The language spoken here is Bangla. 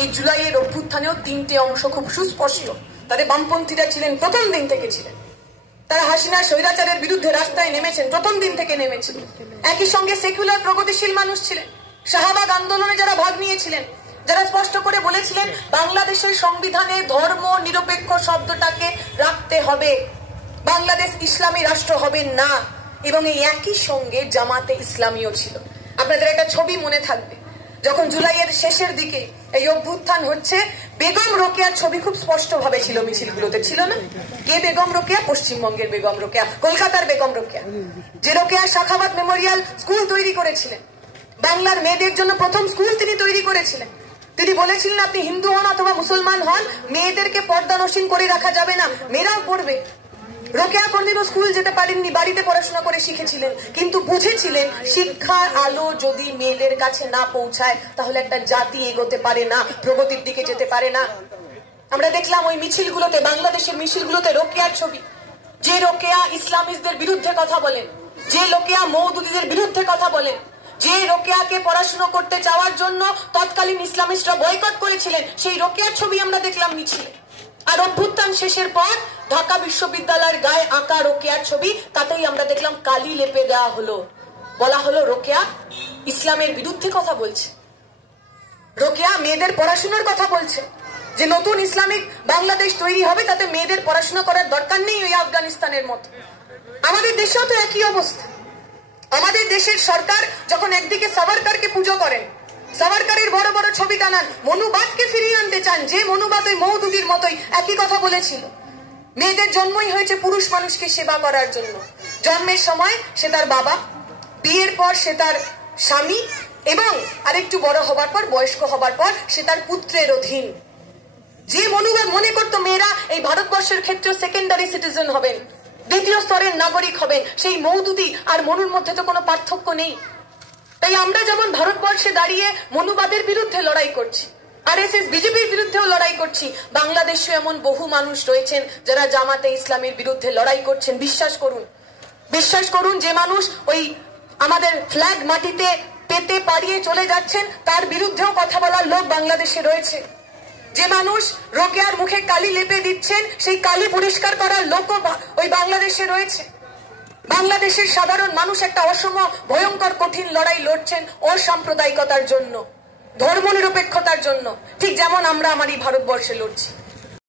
এই জুলাইয়ের অভ্যুত্থানেও তিনটে অংশ খুব সুস্পষ্ট। তাদের বামপন্থীরা ছিলেন, প্রথম দিন থেকে ছিলেন। তারা হাসিনা স্বৈরাচারের বিরুদ্ধে রাস্তায় নেমেছেন, প্রথম দিন থেকে নেমেছেন। একই সঙ্গে সেকুলার প্রগতিশীল মানুষ ছিলেন, শাহবাগ আন্দোলনে যারা ভাগ নিয়েছিলেন, যারা স্পষ্ট করে বলেছিলেন বাংলাদেশের সংবিধানে ধর্ম নিরপেক্ষ শব্দটাকে রাখতে হবে, বাংলাদেশ ইসলামী রাষ্ট্র হবে না। এবং এই একই সঙ্গে জামাতে ইসলামীও ছিল। আপনাদের একটা ছবি মনে থাকবে, যখন জুলাইয়ের শেষের দিকে এই অভ্যুত্থান হচ্ছে, বেগম রোকেয়ার ছবি খুব স্পষ্ট ভাবে ছিল মিছিলগুলোতে, ছিল না? কে বেগম রোকেয়া? পশ্চিমবঙ্গের বেগম রোকেয়া, কলকাতার বেগম রোকেয়া, যে রোকেয়া শাখাবাদ মেমোরিয়াল স্কুল তৈরি করেছিলেন, বাংলার মেয়েদের জন্য প্রথম স্কুল তিনি তৈরি করেছিলেন। তিনি বলেছিলেন আপনি হিন্দু হন অথবা মুসলমান হন, মেয়েদেরকে পর্দানসীন করে রাখা যাবে না, মেয়েরাও পড়বে। রোকেয়া কোনদিনও স্কুল যেতে পারেননি, বাড়িতে পড়াশোনা করে শিখেছিলেন, কিন্তু বুঝেছিলেন শিক্ষার আলো যদি মেয়েদের কাছে না পৌঁছায় তাহলে একটা জাতি এগোতে পারে না, প্রগতির দিকে যেতে পারে না। আমরা দেখলাম ওই মিছিলগুলোতে, বাংলাদেশের মিছিলগুলোতে রোকেয়ার ছবি। যে রোকেয়া ইসলামিস্টদের বিরুদ্ধে কথা বলেন, যে রোকেয়া মওদুদীদের বিরুদ্ধে কথা বলেন, যে রোকেয়াকে পড়াশোনা করতে যাওয়ার জন্য তৎকালীন ইসলামিস্টরা বয়কট করেছিলেন, সেই রোকেয়ার ছবি আমরা দেখলাম মিছিলে। আর অভ্যুত্থান শেষের পর ঢাকা বিশ্ববিদ্যালয়ের গায়ে আঁকা রোকেয়ার ছবি, তাতেই আমরা দেখলাম কালি লেপে দেওয়া হলো, বলা হলো রোকেয়া ইসলামের বিরুদ্ধে কথা বলছে, রোকেয়া মেয়েদের পড়াশোনার কথা বলছে, যে নতুন ইসলামিক বাংলাদেশ তৈরি হবে তাতে মেয়েদের পড়াশোনা করার দরকার নেই ওই আফগানিস্তানের মতো। আমাদের দেশেও তো একই অবস্থা। আমাদের দেশের সরকার যখন একদিকে সাভারকারকে পুজো করেন, সাভারকারের বড় বড় ছবি টানান, মনুবাদকে ফিরিয়ে আনতে চান, যে মনুবাদ ওই মওদুদীর মতোই একই কথা বলেছিল। মেয়েদের জন্মই হয়েছে পুরুষ মানুষকে সেবা করার জন্য। জন্মের সময় সে তার বাবা, বিয়ের পর সে তার স্বামী, এবং আরেকটু বড় হবার পর, বয়স্ক হবার পর সে তার পুত্রের অধীন। যে মনুবাদ মনে করতো মেয়েরা এই ভারতবর্ষের ক্ষেত্রে সেকেন্ডারি সিটিজেন হবেন, দ্বিতীয় স্তরের নাগরিক হবেন, সেই মওদুদী আর মনুর মধ্যে তো কোনো পার্থক্য নেই। তাই আমরা যেমন ভারতবর্ষে দাঁড়িয়ে মনুবাদের বিরুদ্ধে লড়াই করছি, আরএসএস বিজেপির বিরুদ্ধেও লড়াই করছি, বাংলাদেশে এমন বহু মানুষ রয়েছেন যারা জামাতে ইসলামের বিরুদ্ধে লড়াই করছেন। বিশ্বাস করুন, যে মানুষ ওই আমাদের ফ্ল্যাগ মাটিতে পেতে পাড়িয়ে চলে যাচ্ছেন তার বিরুদ্ধেও কথা বলার লোক বাংলাদেশে রয়েছে। যে মানুষ রোকেয়ার মুখে কালি লেপে দিচ্ছেন, সেই কালি পরিষ্কার করার লোকও ওই বাংলাদেশে রয়েছে। বাংলাদেশের সাধারণ মানুষ একটা অসম ভয়ঙ্কর কঠিন লড়াই লড়ছেন অসাম্প্রদায়িকতার জন্য, ধর্মনিরপেক্ষতার জন্য, ঠিক যেমন আমরা আমার এই ভারতবর্ষে লড়ছি।